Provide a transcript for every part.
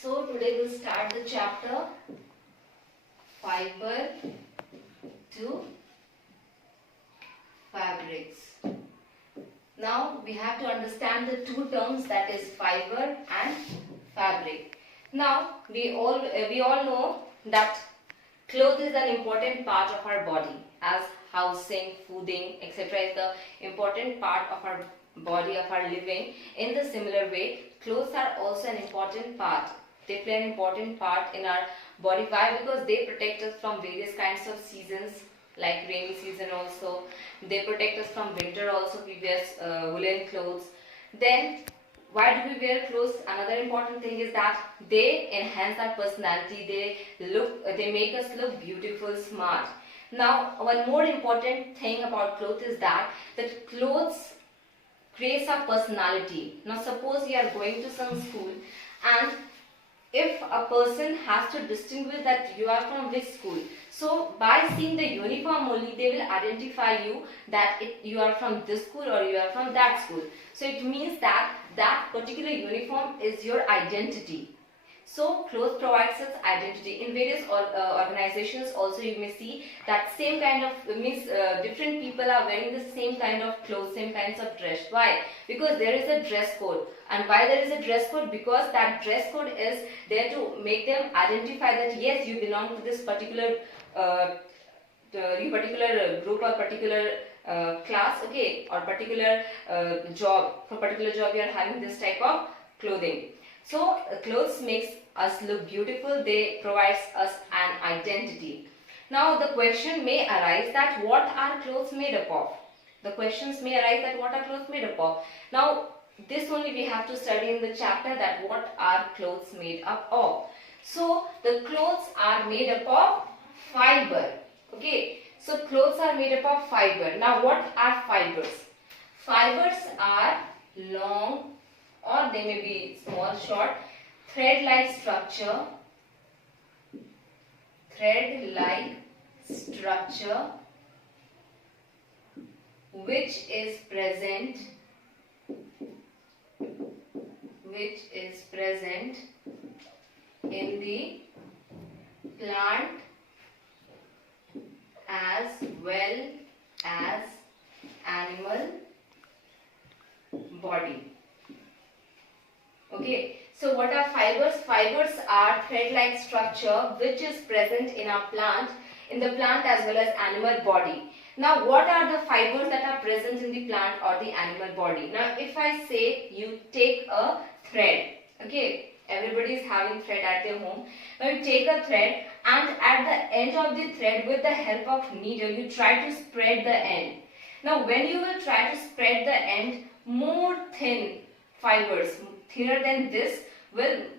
So today we'll start the chapter Fiber to Fabrics. Now we have to understand the two terms, that is fiber and fabric. Now we all know that clothes is an important part of our body, as housing, fooding, etc. is the important part of our body, of our living. In the similar way, clothes are also an important part. They play an important part in our body. Why? Because they protect us from various kinds of seasons, like rainy season also. They protect us from winter also, previous woolen clothes. Then why do we wear clothes? Another important thing is that they enhance our personality. They make us look beautiful, smart. Now one more important thing about clothes is that clothes creates our personality. Now suppose you are going to some school, and if a person has to distinguish that you are from which school, so by seeing the uniform only they will identify you that you are from this school or you are from that school. So it means that that particular uniform is your identity. So clothes provides us identity. In various organizations also you may see that same kind of different people are wearing the same kind of clothes, same kinds of dress. Why? Because there is a dress code. And why there is a dress code? Because that dress code is there to make them identify that yes, you belong to this particular group or particular class, okay, or particular job. For particular job you are having this type of clothing. So clothes makes us look beautiful. They provides us an identity. Now the question may arise that what are clothes made up of? The questions may arise that what are clothes made up of? Now this only we have to study in the chapter, that what are clothes made up of. So the clothes are made up of fiber. Okay. So clothes are made up of fiber. Now what are fibers? Fibers are long, or they may be small, short, thread-like structure, which is present in the plant as well as animal body. Okay, so what are fibers? Fibers are thread-like structure which is present in the plant as well as animal body. Now what are the fibers that are present in the plant or the animal body? Now if I say you take a thread, okay, everybody is having thread at their home. Now you take a thread, and at the end of the thread, with the help of needle, you try to spread the end. Now when you will try to spread the end, more thin fibers, thinner than this,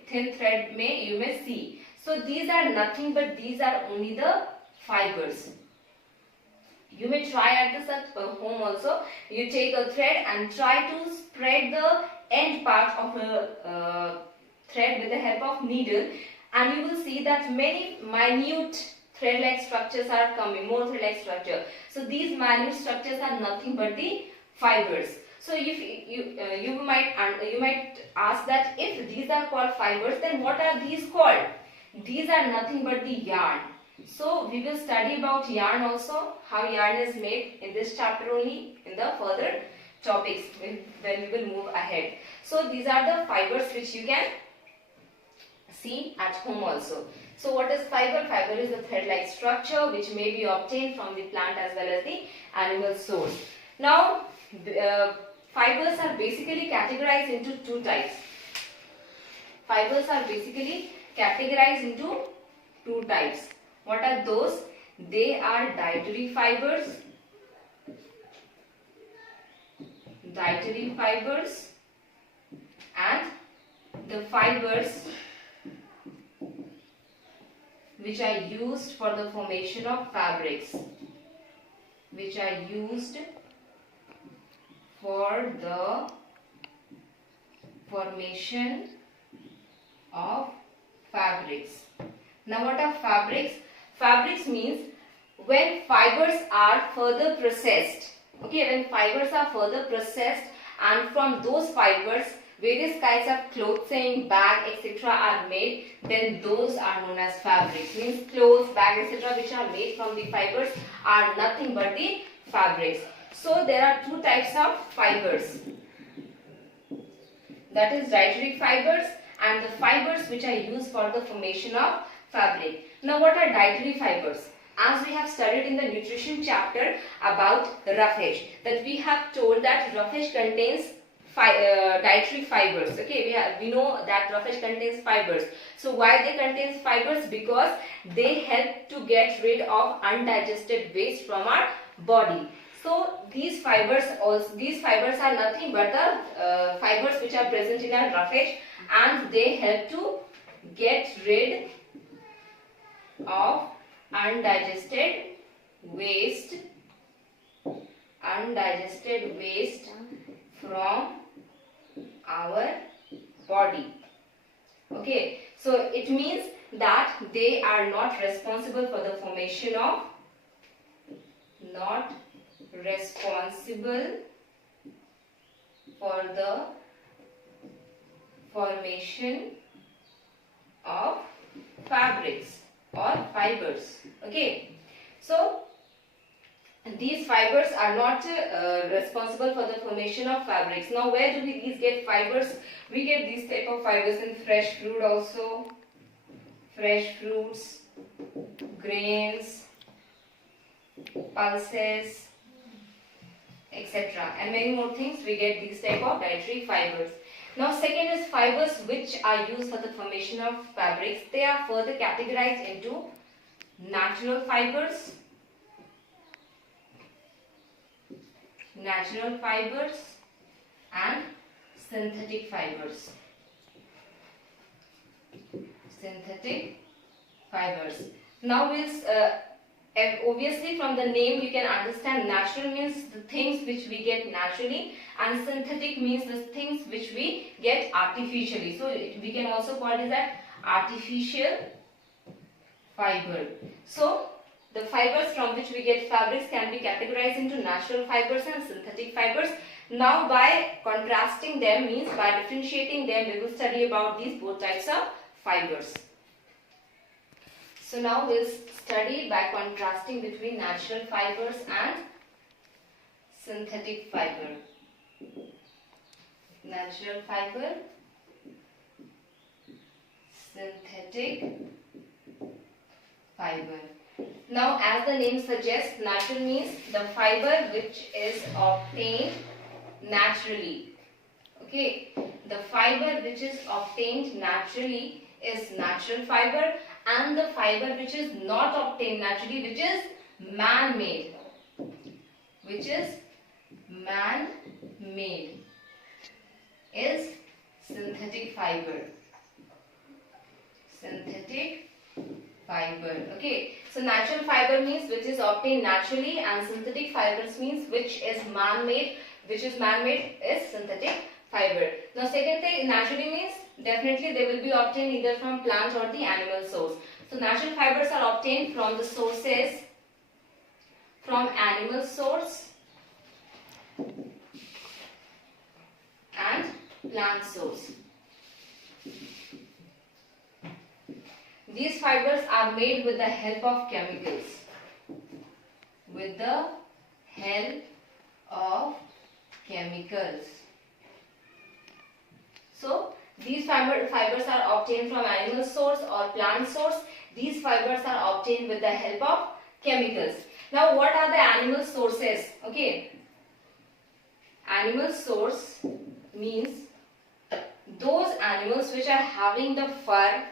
thin thread you may see. So these are nothing but these are only the fibers. You may try at this at home also. You take a thread and try to spread the end part of a thread with the help of needle, and you will see that many minute thread-like structures are coming, more thread-like structure. So these minute structures are nothing but the fibers. So if you might ask that if these are called fibers, then what are these called? These are nothing but the yarn. So we will study about yarn also, how yarn is made in this chapter only, in the further topics when we will move ahead. So these are the fibers which you can see at home also. So what is fiber? Fiber is a thread-like structure which may be obtained from the plant as well as the animal source. Now fibers are basically categorized into two types. Fibers are basically categorized into two types. What are those? They are dietary fibers and the fibers which are used for the formation of fabrics. Now what are fabrics? Fabrics means when fibers are further processed. Okay, when fibers are further processed, and from those fibers various kinds of clothing, bag, etc. are made, then those are known as fabrics. Means clothes, bag, etc. which are made from the fibers are nothing but the fabrics. So there are two types of fibers. That is dietary fibers and the fibers which are used for the formation of fabric. Now what are dietary fibers? As we have studied in the nutrition chapter about roughage, that we have told that roughage contains dietary fibers. Okay, we know that roughage contains fibers. So why they contain fibers? Because they help to get rid of undigested waste from our body. So these fibers are nothing but the fibers which are present in our roughage, and they help to get rid of undigested waste from our body. Okay, so it means that they are not responsible for the formation of fabrics or fibers. Okay, so these fibers are not responsible for the formation of fabrics. Now where do we get fibers? We get these type of fibers in fresh fruit also, fresh fruits, grains, pulses, etc. and many more things. We get these type of dietary fibers. Now second is fibers which are used for the formation of fabrics. They are further categorized into natural fibers, and synthetic fibers. Now we'll obviously from the name you can understand natural means the things which we get naturally, and synthetic means the things which we get artificially. So we can also call it as artificial fiber. So the fibers from which we get fabrics can be categorized into natural fibers and synthetic fibers. Now by contrasting them, means by differentiating them, we will study about these both types of fibers. So now we'll study by contrasting between natural fibers and synthetic fiber. Natural fiber, synthetic fiber. Now as the name suggests, natural means the fiber which is obtained naturally. Okay, the fiber which is obtained naturally is natural fiber, and the fiber which is not obtained naturally, which is man-made, is synthetic fiber. Okay, so natural fiber means which is obtained naturally, and synthetic fibers means which is man-made. Which is man-made is synthetic fiber. Now second thing, naturally means definitely they will be obtained either from plant or the animal source. So natural fibers are obtained from the sources, from animal source and plant source. These fibers are made with the help of chemicals. So these fibers are obtained from animal source or plant source. These fibers are obtained with the help of chemicals. Now what are the animal sources? Okay, animal source means those animals which are having the fur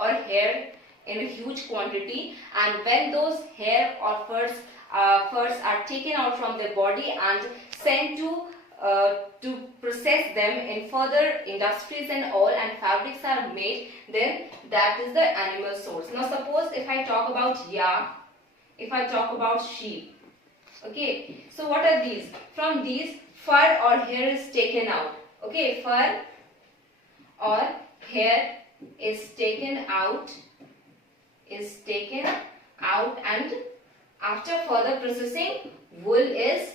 or hair in a huge quantity, and when those hair or furs are taken out from their body and sent to process them in further industries and all, and fabrics are made, then that is the animal source. Now suppose if I talk about yak, if I talk about sheep, okay, so what are these? From these, fur or hair is taken out. Okay, fur or hair is taken out, and after further processing, wool is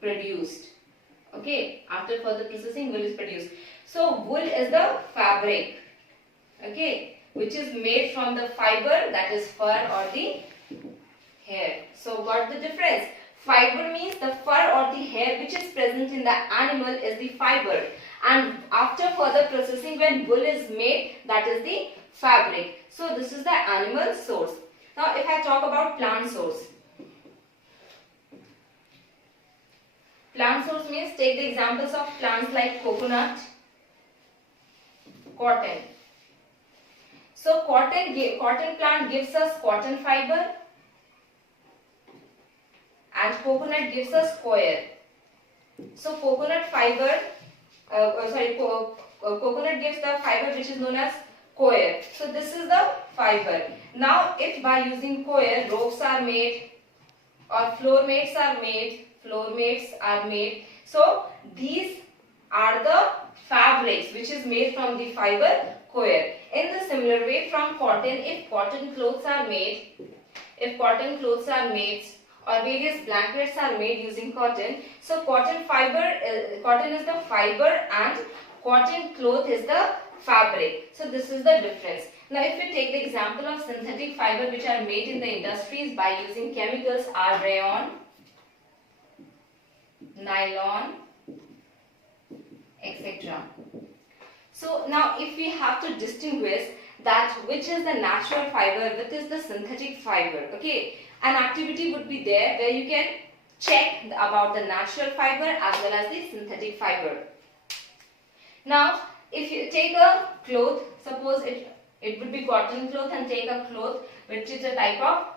produced. Okay, after further processing, wool is produced. So wool is the fabric, okay, which is made from the fiber, that is fur or the hair. So what the difference? Fiber means the fur or the hair which is present in the animal is the fiber, and after further processing when wool is made, that is the fabric. So this is the animal source. Now if I talk about plant source. Plant source means take the examples of plants like coconut, cotton. So cotton plant gives us cotton fiber and coconut gives us coir. So coconut fiber, coconut gives the fiber which is known as coir. So this is the fiber. Now if by using coir ropes are made or floor mats are made, so these are the fabrics which is made from the fiber coir. In the similar way from cotton, if cotton clothes are made, or various blankets are made using cotton, so cotton is the fiber and cotton cloth is the fabric. So this is the difference. Now if we take the example of synthetic fiber which are made in the industries by using chemicals are rayon, nylon, etc. So now if we have to distinguish that which is the natural fiber, which is the synthetic fiber, okay, an activity would be there where you can check about the natural fiber as well as the synthetic fiber. Now if you take a cloth, suppose it would be cotton cloth, and take a cloth which is a type of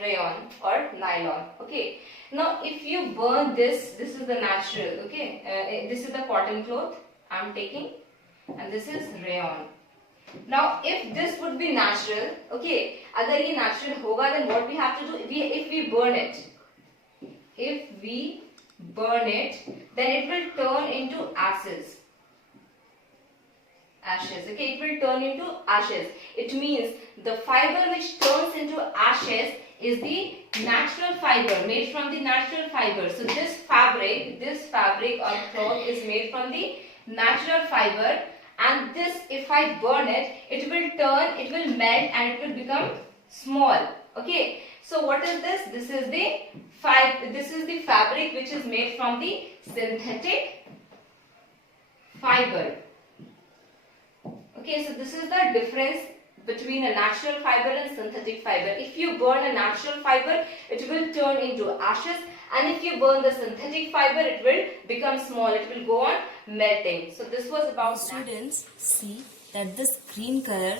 rayon or nylon, okay. Now if you burn this is the natural, okay, this is the cotton cloth I am taking, and this is rayon. Now if this would be natural, okay, agar ye natural hoga, then what we have to do, if we burn it, then it will turn into ashes, okay, it will turn into ashes. It means the fiber which turns into ashes is the natural fiber, made from the natural fiber. So this fabric or cloth is made from the natural fiber, and this, if I burn it, it will melt and it will become small, okay. So what is this? This is the fabric which is made from the synthetic fiber, okay. So this is the difference between a natural fiber and synthetic fiber. If you burn a natural fiber, it will turn into ashes, and if you burn the synthetic fiber, it will become small, it will go on melting. So this was about students. See that this green color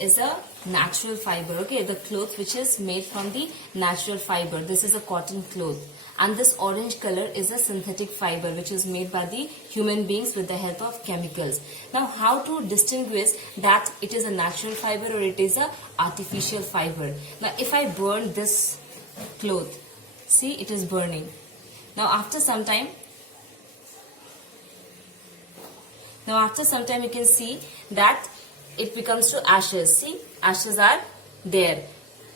is a natural fiber, okay, the cloth which is made from the natural fiber. This is a cotton cloth, and this orange color is a synthetic fiber which is made by the human beings with the help of chemicals. Now how to distinguish that it is a natural fiber or it is a artificial fiber? Now if I burn this cloth, see it is burning. Now after some time you can see that it becomes to ashes. See, ashes are there,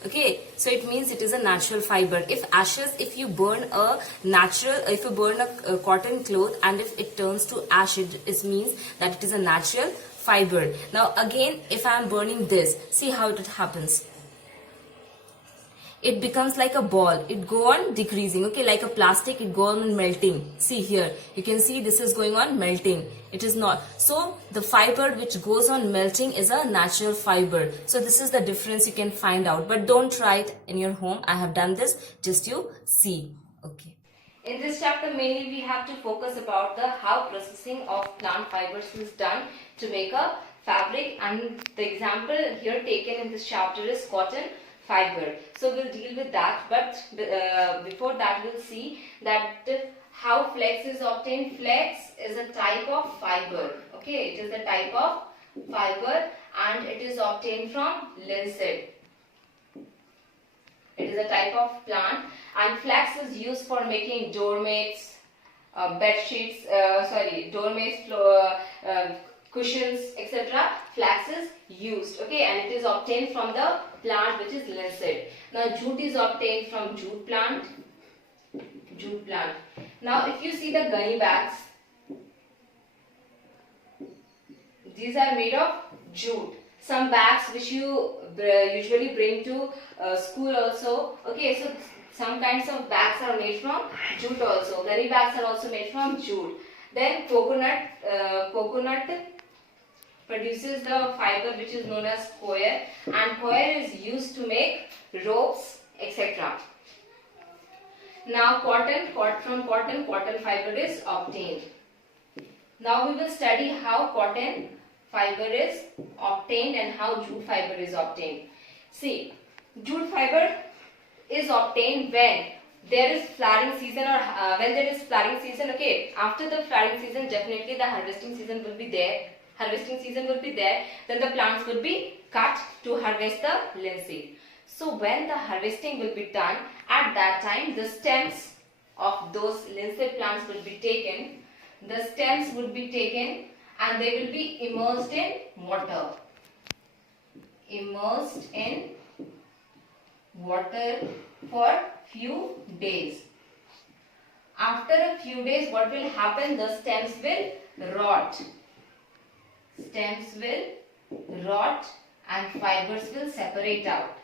okay. So it means it is a natural fiber. If you burn a cotton cloth and if it turns to ash, it means that it is a natural fiber. Now again, if I am burning this, see how it happens. It becomes like a ball, it go on decreasing, okay, like a plastic, it go on melting. See here, you can see this is going on melting. It is not. So the fiber which goes on melting is a natural fiber. So this is the difference you can find out, but don't try it in your home. I have done this, just you see, okay. In this chapter mainly we have to focus about the how processing of plant fibers is done to make a fabric, and the example here taken in this chapter is cotton fiber. So we'll deal with that, but before that we'll see that how flax is obtained. Flax is a type of fiber, okay, it is a type of fiber and it is obtained from linseed. It is a type of plant, and flax is used for making doormats, bed sheets, doormats, cushions, etc. Flax is used, okay, and it is obtained from the plant which is linseed. Now jute is obtained from jute plant. Now if you see the gunny bags, These are made of jute. Some bags which you usually bring to school also. Okay, so some kinds of bags are made from jute also. Gunny bags are also made from jute. Then coconut produces the fiber which is known as coir, and coir is used to make ropes, etc. Now from cotton fiber is obtained. Now we will study how cotton fiber is obtained and how jute fiber is obtained. See, jute fiber is obtained when there is flowering season, or when there is flowering season. Okay, after the flowering season, definitely the harvesting season will be there. Then the plants will be cut to harvest the linseed. So when the harvesting will be done, at that time the stems of those linseed plants will be taken. The stems would be taken and they will be immersed in water. For few days. After a few days, what will happen? The stems will rot. And fibers will separate out.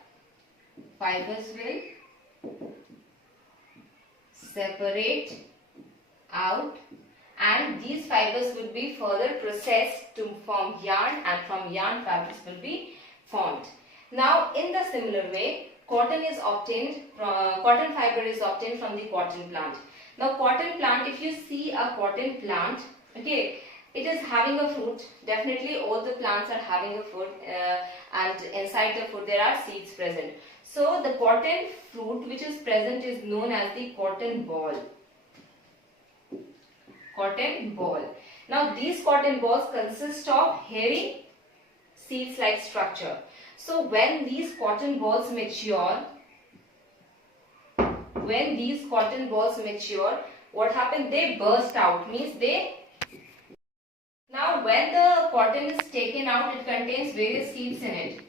And these fibers will be further processed to form yarn, and from yarn fabrics will be formed. Now in the similar way, cotton fiber is obtained from the cotton plant. Now cotton plant, if you see a cotton plant, okay, it is having a fruit. Definitely all the plants are having a fruit, and inside the fruit there are seeds present. So the cotton fruit which is present is known as the cotton ball. Now these cotton balls consist of hairy seeds-like structure. So when these cotton balls mature, what happens? They burst out. Now when the cotton is taken out, it contains various seeds in it.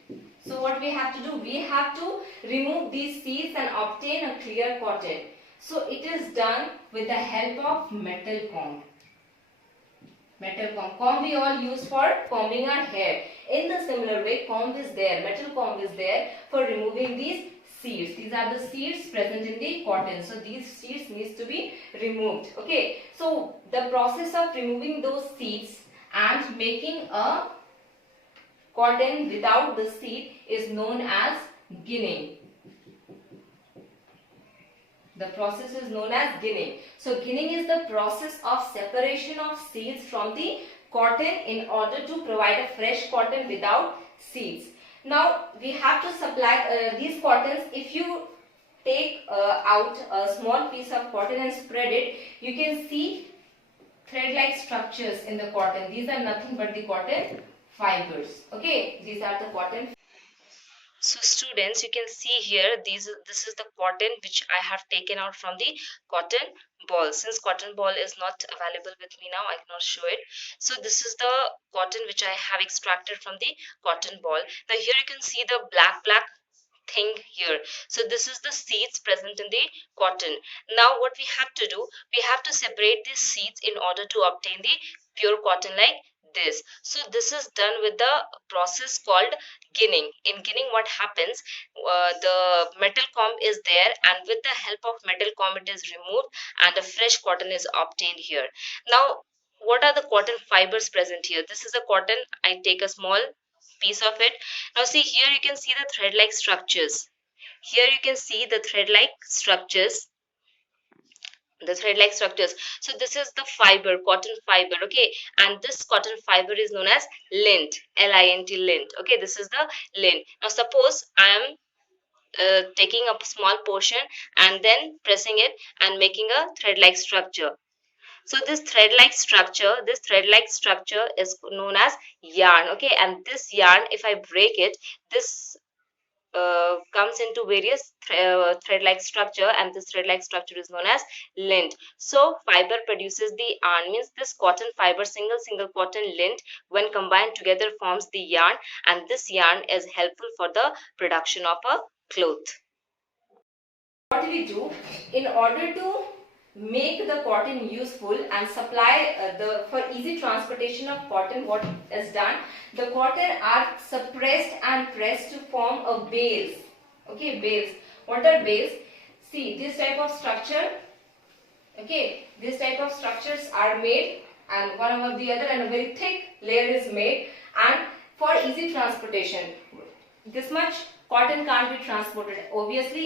So what we have to do? We have to remove these seeds and obtain a clear cotton. So it is done with the help of metal comb. Comb we all use for combing our hair. In the similar way, metal comb is there for removing these seeds. These are the seeds present in the cotton. So these seeds needs to be removed. Okay. So the process of removing those seeds and making a cotton without the seed is known as ginning. The process is known as ginning. So ginning is the process of separation of seeds from the cotton in order to provide a fresh cotton without seeds. Now we have to supply these cottons. If you take out a small piece of cotton and spread it, you can see thread-like structures in the cotton. These are nothing but the cotton fibers. Okay, these are the cotton. So students, you can see here this is the cotton which I have taken out from the cotton ball. Since cotton ball is not available with me now, I cannot show it. So this is the cotton which I have extracted from the cotton ball. Now here you can see the black thing here. So this is the seeds present in the cotton. Now what we have to do, we have to separate these seeds in order to obtain the pure cotton like this. So this is done with the process called ginning. In ginning, what happens, the metal comb is there, and with the help of metal comb it is removed and a fresh cotton is obtained here. Now what are the cotton fibers present here? This is a cotton. I take a small piece of it. Now see, here you can see the thread-like structures. So this is the fiber, cotton fiber. Okay, and this cotton fiber is known as lint, L-I-N-T, lint. Okay, this is the lint. Now suppose I am taking a small portion and then pressing it and making a thread-like structure. So this thread-like structure is known as yarn. Okay, and this yarn, if I break it, this comes into various thread-like structure, and this thread-like structure is known as lint. So fiber produces the yarn, means this cotton fiber, single cotton lint, when combined together forms the yarn, and this yarn is helpful for the production of a cloth. What we do in order to make the cotton useful and supply for easy transportation of cotton, what is done, the cotton are suppressed and pressed to form a bales. Okay, bales. What are bales? See, this type of structure. Okay, this type of structures are made, and one above the other, and a very thick layer is made, and for easy transportation. This much cotton can't be transported. Obviously,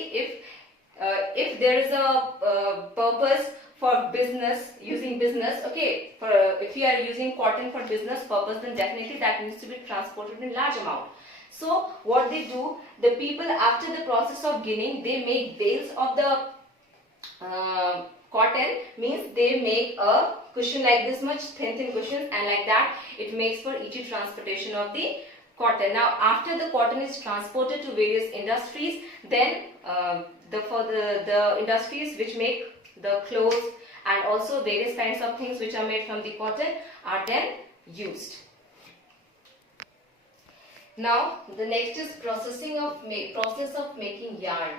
if there is a purpose for business, using business, okay, if you are using cotton for business purpose, then definitely that needs to be transported in large amount. So what they do, the people after the process of ginning, they make bales of the cotton, means they make a cushion like this much, thin cushions, and like that it makes for easy transportation of the cotton. Now after the cotton is transported to various industries, then the industries which make the clothes and also various kinds of things which are made from the cotton are then used. Now the next is process of making yarn.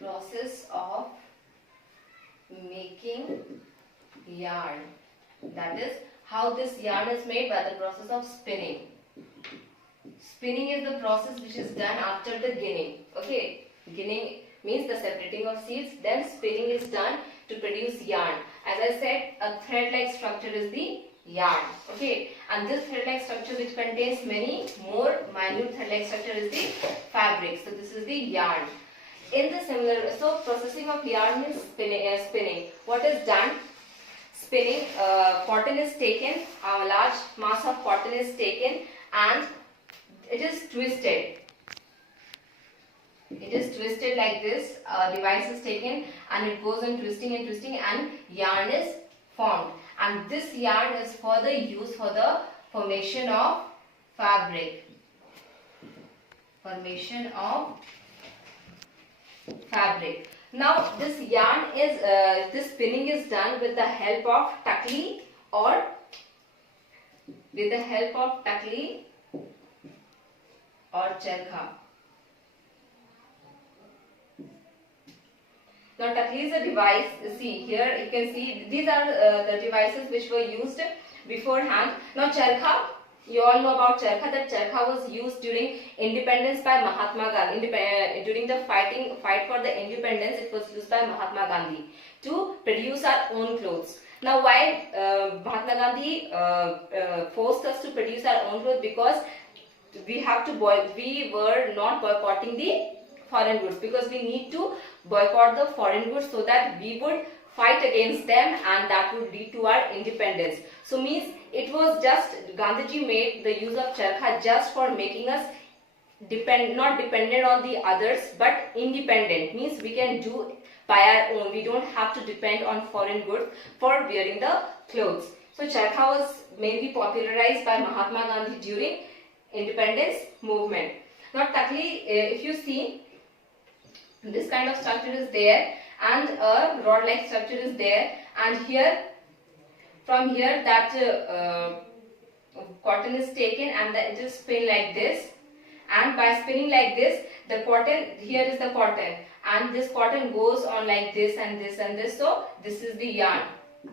Process of making yarn, that is how this yarn is made by the process of spinning. Spinning is the process which is done after the ginning. Okay, ginning means the separating of seeds, then spinning is done to produce yarn. As I said, a thread-like structure is the yarn. Okay, and this thread-like structure which contains many more minute thread-like structure is the fabric. So this is the yarn. In the similar, so processing of yarn means spinning. What is done? Spinning, cotton is taken, a large mass of cotton is taken and it is twisted. It is twisted like this. A device is taken and it goes on twisting and yarn is formed. And this yarn is for the use for the formation of fabric. Formation of fabric. Now this yarn is this spinning is done with the help of takli or charkha. Now takli is a device. See here you can see these are the devices which were used beforehand. Now charkha, you all know about charkha, that charkha was used during independence by Mahatma Gandhi. During the fight for the independence, it was used by Mahatma Gandhi to produce our own clothes. Now why Mahatma Gandhi forced us to produce our own clothes? Because we were not boycotting the foreign goods, because we need to boycott the foreign goods so that we would fight against them and that would lead to our independence. So means it was just Gandhiji made the use of charkha just for making us not dependent on the others but independent, means we can do by our own. We don't have to depend on foreign goods for wearing the clothes. So charkha was mainly popularized by Mahatma Gandhi during independence movement. Now takli, if you see, this kind of structure is there and a rod like structure is there, and here from here that cotton is taken and it is spin like this, and by spinning like this, the cotton, here is the cotton, and this cotton goes on like this and this and this. So this is the yarn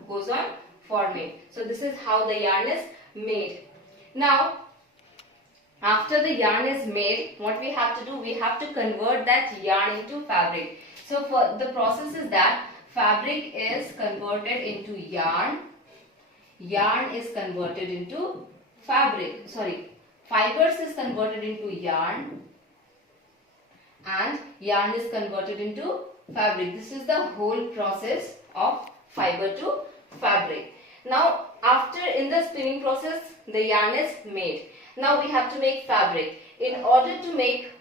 goes on forming. So this is how the yarn is made. Now after the yarn is made, what we have to do, we have to convert that yarn into fabric. So for the process is that fabric is converted into yarn, yarn is converted into fabric, fibers is converted into yarn, and yarn is converted into fabric. This is the whole process of fiber to fabric. Now after, in the spinning process, the yarn is made. Now we have to make fabric. In order to make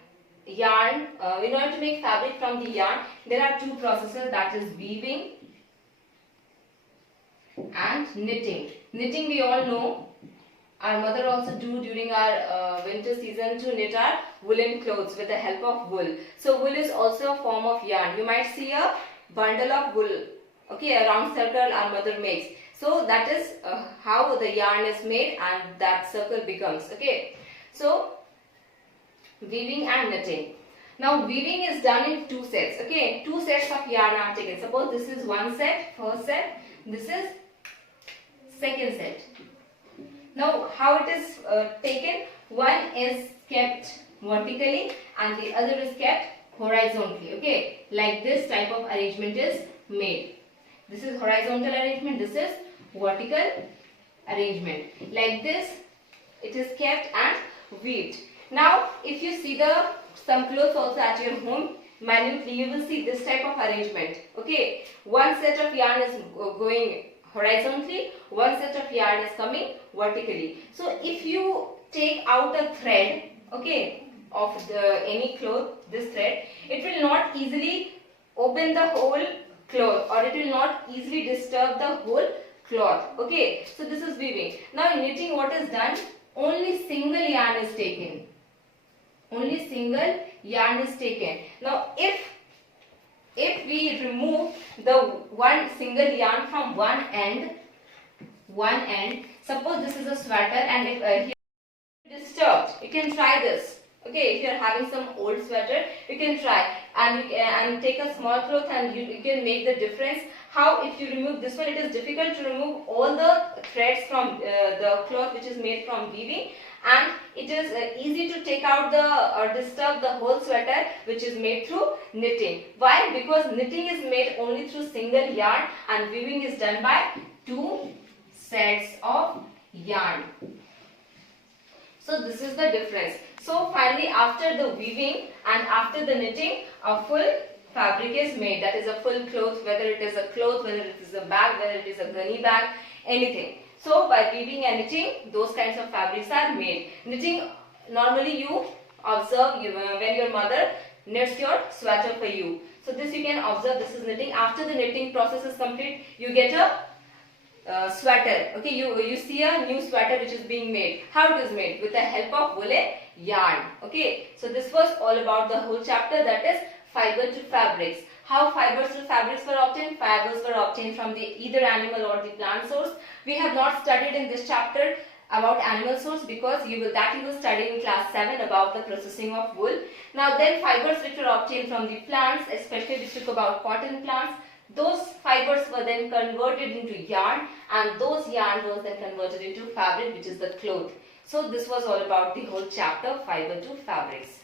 yarn, in order to make fabric from the yarn, there are two processes, that is weaving and knitting. Knitting we all know, our mother also do during our winter season, to knit our woolen clothes with the help of wool. So wool is also a form of yarn. You might see a bundle of wool, okay, a round circle our mother makes. So that is how the yarn is made and that circle becomes, okay. So weaving and knitting. Now weaving is done in two sets. Okay, two sets of yarn are taken. Suppose this is one set, first set. This is second set. Now how it is taken? One is kept vertically and the other is kept horizontally. Okay, like this type of arrangement is made. This is horizontal arrangement. This is vertical arrangement. Like this it is kept and weaved. Now if you see some clothes also at your home, minutely you will see this type of arrangement. Okay, one set of yarn is going horizontally, one set of yarn is coming vertically. So if you take out a thread, okay, of any cloth, this thread, it will not easily open the whole cloth, or it will not easily disturb the whole cloth. Okay, so this is weaving. Now in knitting, what is done? Only single yarn is taken. Only single yarn is taken. Now if we remove the one single yarn from one end, suppose this is a sweater and if here disturbed, you can try this. Okay, if you are having some old sweater, you can try and take a small cloth and you can make the difference. How if you remove this one, it is difficult to remove all the threads from the cloth which is made from weaving, and it is easy to take out or disturb the whole sweater which is made through knitting. Why? Because knitting is made only through single yarn and weaving is done by two sets of yarn. So this is the difference. So finally, after the weaving and after the knitting, a full fabric is made. That is a full cloth, whether it is a cloth, whether it is a bag, whether it is a gunny bag, anything. So by weaving and knitting, those kinds of fabrics are made. Knitting, normally you observe when your mother knits your sweater for you. So this you can observe, this is knitting. After the knitting process is complete, you get a sweater. Okay, you see a new sweater which is being made. How it is made? With the help of woolen yarn. Okay, so this was all about the whole chapter, that is fiber to fabrics. How fibers to fabrics were obtained? Fibers were obtained from the either animal or the plant source. We have not studied in this chapter about animal source because you will study in class 7 about the processing of wool. Now then, fibers which were obtained from the plants, especially we took about cotton plants, those fibers were then converted into yarn, and those yarn was then converted into fabric, which is the cloth. So this was all about the whole chapter, fiber to fabrics.